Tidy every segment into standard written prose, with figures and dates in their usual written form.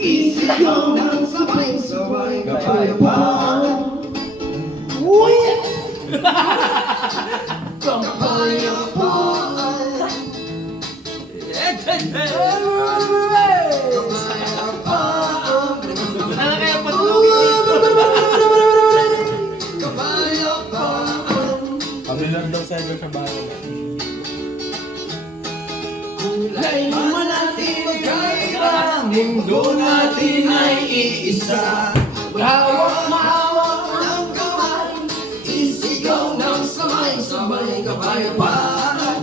Isigaw ng sabay-sabay kapayapaan. Uy! Kapayapaan. Ano kaya patulogin dito? Kapayapaan. Pamilyar daw sa Edgar sa bahay. Kulay man natin magkaiba, mundo natin ay iisa. Hawak-hawak ng kamay, isigaw ng sabay-sabay kapayapaan.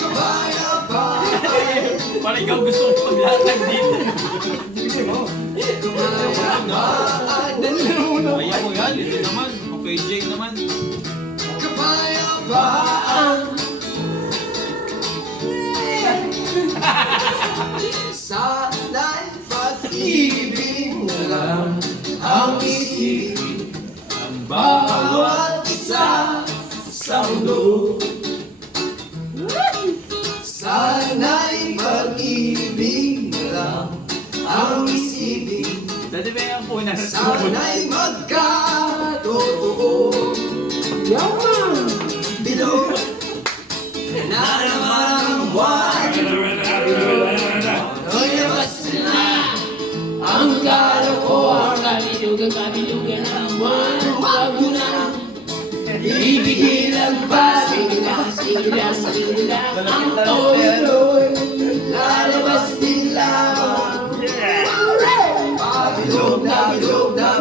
Kapayapaan. Parang ikaw gusto ko maglatag dito. Kapayapaan. Kaya mo yan, ito naman. Okay, Jay naman. Kapayapaan. Sana'y pag-ibig mo lang ang isipin ng bawat isa sa mundo. Sana'y pag-ibig mo lang ang isipin. Dati ba yung una? Sana'y magkatotoo. Yaman! Bilog na naman ang buwan. Nilabas na ang kalokohan. Kabilugan ng buwan. Huwag mo na ibigin ang pasila. Sila ang tuloy. Lalabas din lamang.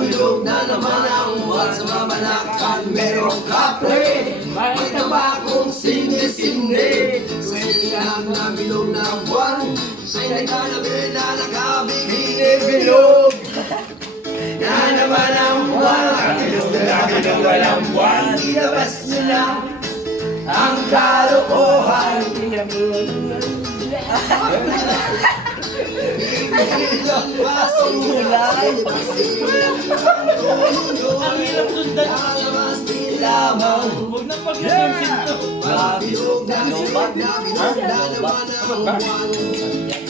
Bilog na naman ang buwan sa mamalakan. Merong kapre, may tabakong sindi-sindi. Sa silang na bilog na buwan, siya'y nagkanabi na nakabigil-bilog. Na naman ang buwan, bilog ang buwan. Ilabas nila ang kalokohan. Ang hirap sundan. Huwag na pag-iinsin to. Bilog na naman ang buwan.